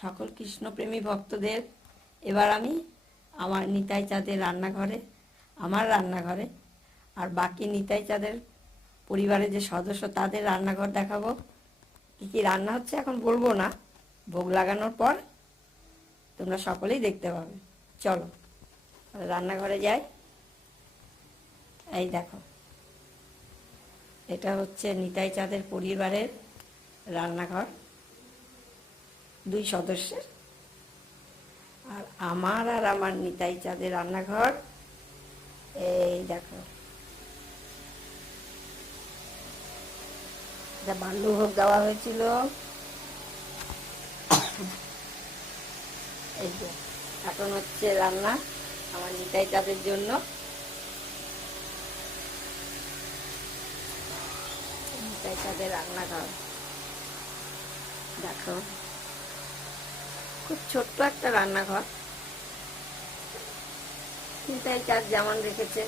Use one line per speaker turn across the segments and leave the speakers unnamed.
সকল কৃষ্ণপ্রেমী ভক্তদের, এবার আমি আমার নিতাই চাঁদের রান্নাঘরে, আমার রান্নাঘরে আর বাকি নিতাই চাঁদের পরিবারের যে সদস্য তাদের রান্নাঘর দেখাবো। কী কী রান্না হচ্ছে এখন বলব না, ভোগ লাগানোর পর তোমরা সকলেই দেখতে পাবে। চলো রান্নাঘরে যাই। এই দেখো, এটা হচ্ছে নিতাই চাঁদের পরিবারের রান্নাঘর। দুই সদস্যের। আর আমার আর আমার নিতাই চাঁদের রান্নাঘর। এই দেখো। এটা বাল্যভোগ দেওয়া হয়েছিল। এই যে, এখন হচ্ছে রান্না আমার নিতাই চাঁদের জন্য। নিতাই চাঁদের রান্নাঘর। দেখো। খুব ছোট্ট একটা রান্নাঘর। চিন্তায় চার যেমন রেখেছে,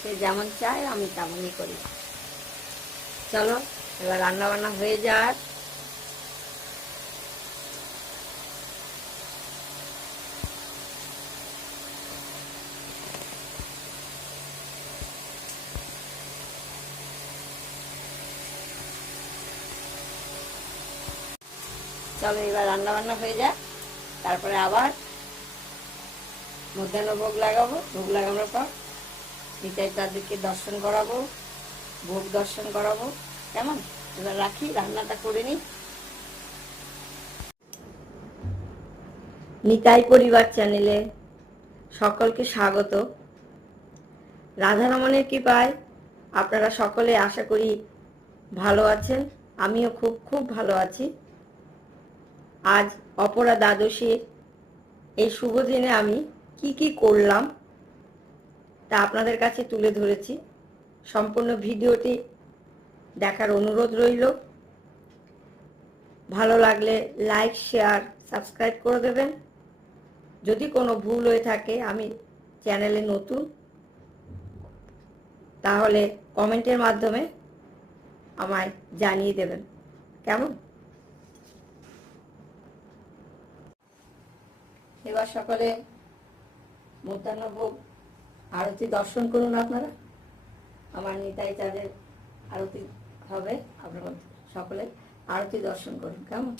সে যেমন চায় আমি তেমনই করি। চলো, এবার রান্না বান্না হয়ে যাক। চলো এবার রান্না বান্না হয়ে যাক। তারপরে আবার মধ্যাহ্ন ভোগ লাগাবো। ভোগ লাগানোর পর নিতাই তাদেরকে দর্শন করাবো, ভোগ দর্শন করাবো। কেমন? এবার রাখি, রান্নাটা করে নিই। নিতাই পরিবার চ্যানেলে সকলকে স্বাগত। রাধারমণের কৃপায় আপনারা সকলে আশা করি ভালো আছেন। আমিও খুব খুব ভালো আছি। আজ অপরা দ্বাদশীর এই শুভ দিনে আমি কি কি করলাম তা আপনাদের কাছে তুলে ধরেছি। সম্পূর্ণ ভিডিওটি দেখার অনুরোধ রইল। ভালো লাগলে লাইক, শেয়ার, সাবস্ক্রাইব করে দেবেন। যদি কোনো ভুল হয়ে থাকে, আমি চ্যানেলে নতুন, তাহলে কমেন্টের মাধ্যমে আমায় জানিয়ে দেবেন। কেমন? এবার সকালে মধ্যাহ্ন ভোগ আরতি দর্শন করুন আপনারা। আমার নিতাই চাঁদের আরতি হবে, আপনারা সকলে আরতি দর্শন করুন, কেমন?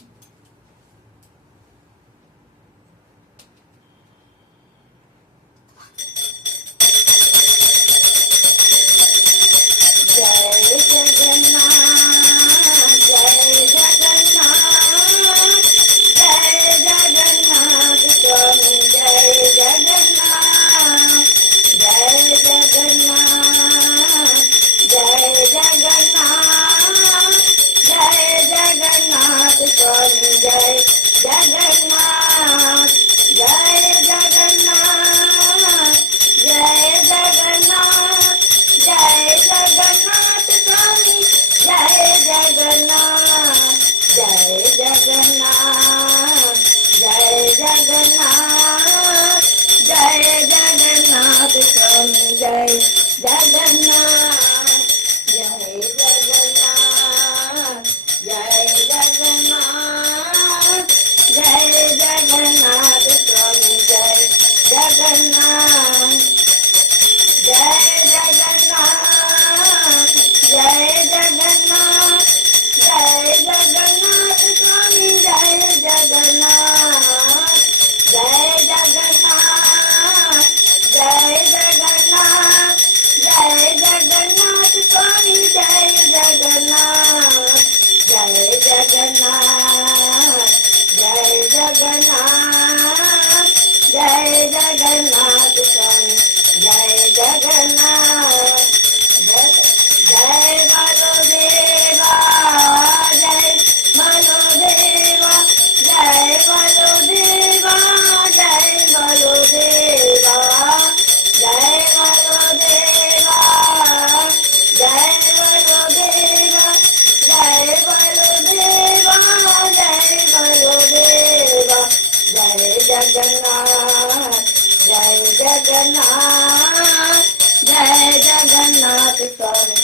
जगन्नाथ जय जगन्नाथ स्वामी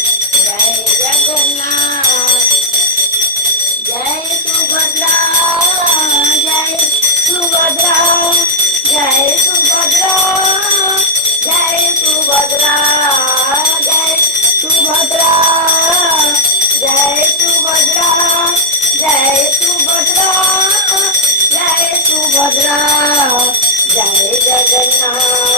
जय जगन्नाथ जय सुभद्रा जय सुभद्रा जय सुभद्रा जय सुभद्रा जय सुभद्रा जय सुभद्रा जय सुभद्रा जय जय जगन्नाथ।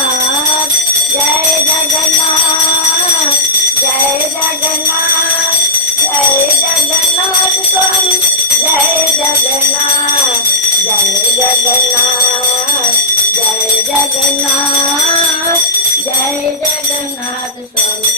जगन्नाथ जय जगन्नाथ जय जगन्नाथ जय जगन्नाथ स्वामी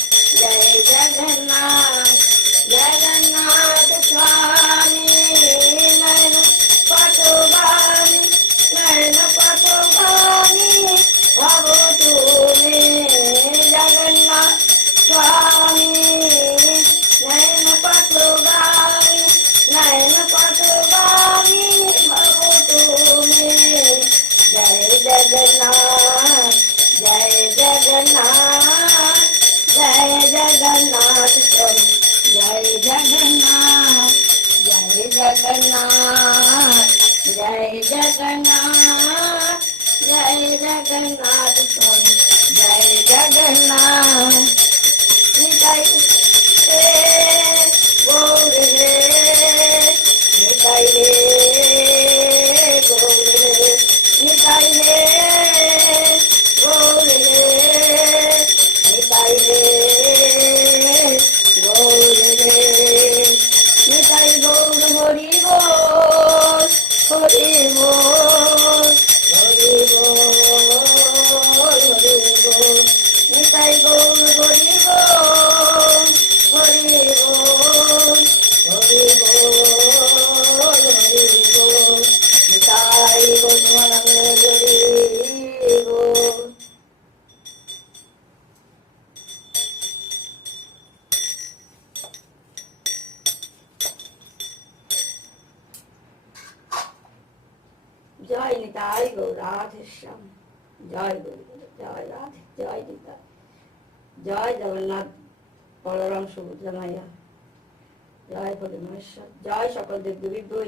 সকল দেবদেবীর বই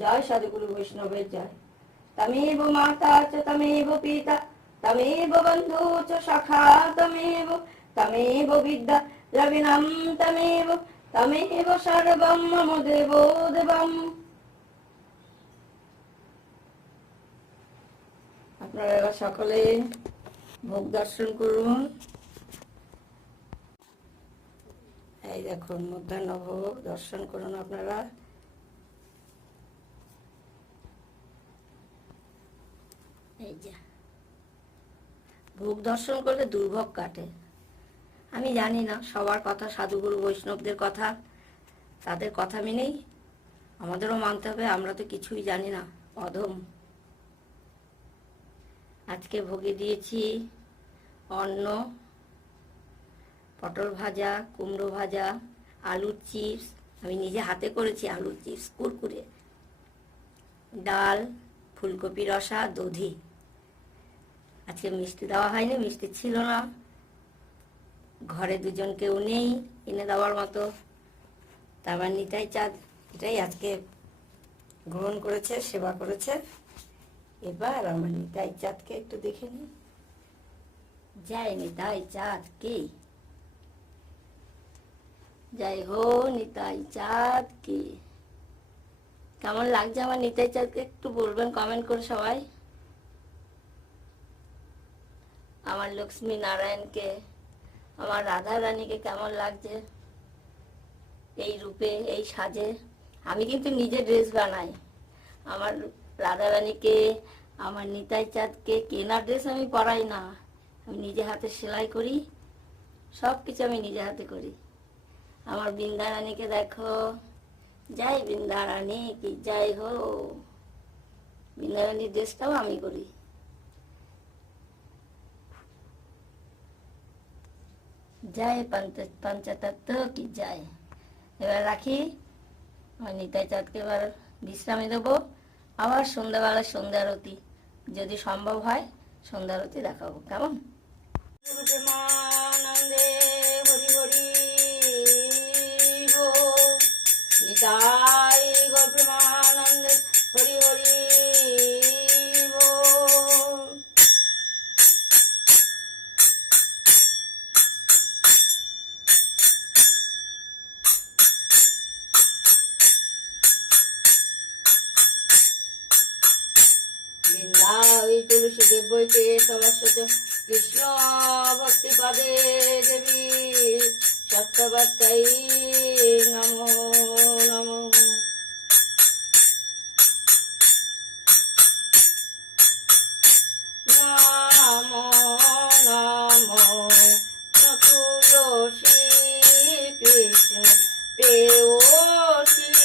জয় সাধুগুরু বৈষ্ণবের জয়। তমেব মাতা চ তমেব পিতা, তমেব বন্ধু চ সখা তমেব তমেব বিদ্যা দ্রবিণম তমেব তমেব সর্বম মম দেবো দেবম। আপনারা এবার সকলে ভোগ দর্শন করুন। এই দেখুন, মধ্যাহ্ন ভোগ দর্শন করুন আপনারা। ভোগ দর্শন করলে দুর্ভোগ কাটে। আমি জানি না, সবার কথা সাধুগুরু বৈষ্ণবদের কথা, তাদের কথা মেনেই আমাদেরও মানতে হবে, আমরা তো কিছুই জানি না, অধম। আজকে ভোগে দিয়েছি অন্ন, পটল ভাজা, কুমড়ো ভাজা, আলুর চিপস, আমি নিজে হাতে করেছি আলুর চিপস, কুরকুরে, ডাল, ফুলকপি রসা, দধি। আজকে মিষ্টি দেওয়া হয়নি, মিষ্টি ছিল না। ঘরে দুজন কেউ নেই, এনে দেওয়ার মতো। তারপর নিতাই চাঁদ এটাই আজকে গ্রহণ করেছে, সেবা করেছে। এবার আমার নিতাই চাঁদকে একটু দেখে নি জয় নিতাই চাঁদ কি জয় হো নিতাই চাঁদ কি কেমন লাগছে আমার নিতাই চাঁদকে একটু বলবেন কমেন্ট করে সবাই। আমার লক্ষ্মী নারায়ণকে, আমার রাধা রানীকে কেমন লাগছে? এই রূপে, এই সাজে। আমি কিন্তু নিজে ড্রেস বানাই। আমার রাধা রানীকে, আমার নিতাই চাঁদকে কেনা ড্রেস আমি পরাই না। আমি নিজে হাতে সেলাই করি সব কিছু আমি নিজে হাতে করি। আমার বৃন্দা রানীকে দেখো। যাই বৃন্দা রানী কি যাই হো। বৃন্দা রানীর ড্রেসটাও আমি করি। জয় পঞ্চাতত্ত্ব কি জয় এবার রাখি আমি নিতাই চাঁদকে এবার বিশ্রামে দেবো। আবার সন্ধ্যাবেলা সন্ধ্যারতি যদি সম্ভব হয় সন্ধ্যারতি দেখাবো। কেমন? হরি হরি গো। নিতাই গো হরি হরি দেবী সুদেব বইতে সভাসত কৃষ্ণ ভক্তি পাবে দেবী সত্যবার্তাই নম নম কৃষ্ণ প্রেয়সী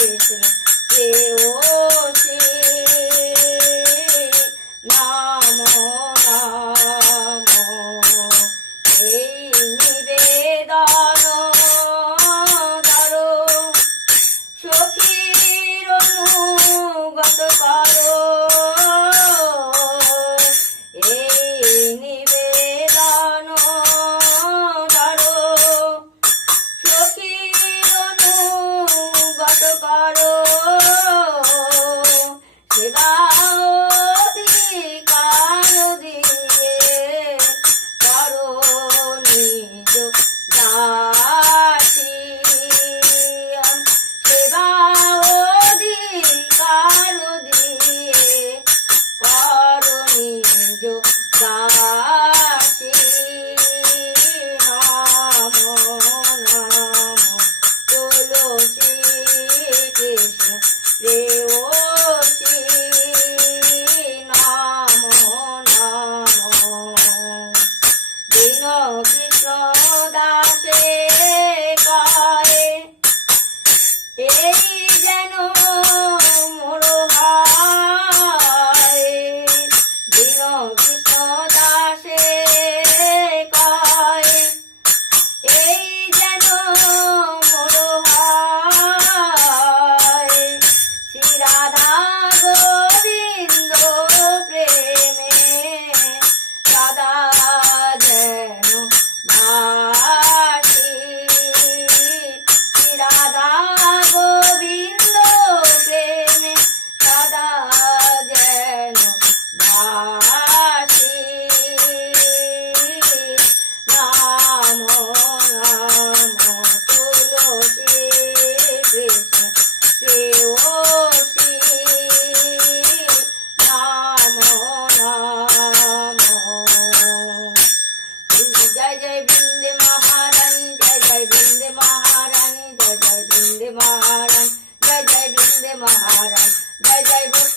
হয়েছিল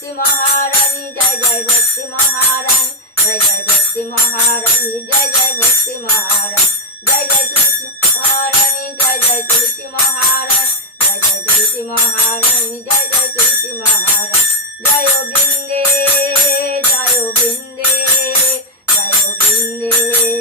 ভক্তি মহারানী জয় জয় ভক্তি মহারানী জয় জয় ভক্তি মহারানী জয় জয় ভক্তি মহারানী জয় জয় তুলসী মহারানী জয় জয় তুলসী মহারানী জয় জয় তুলসী মহারানী জয় জয় তুলসী মহারানী জয় বিন্দে জয় বিন্দে জয় বিন্দে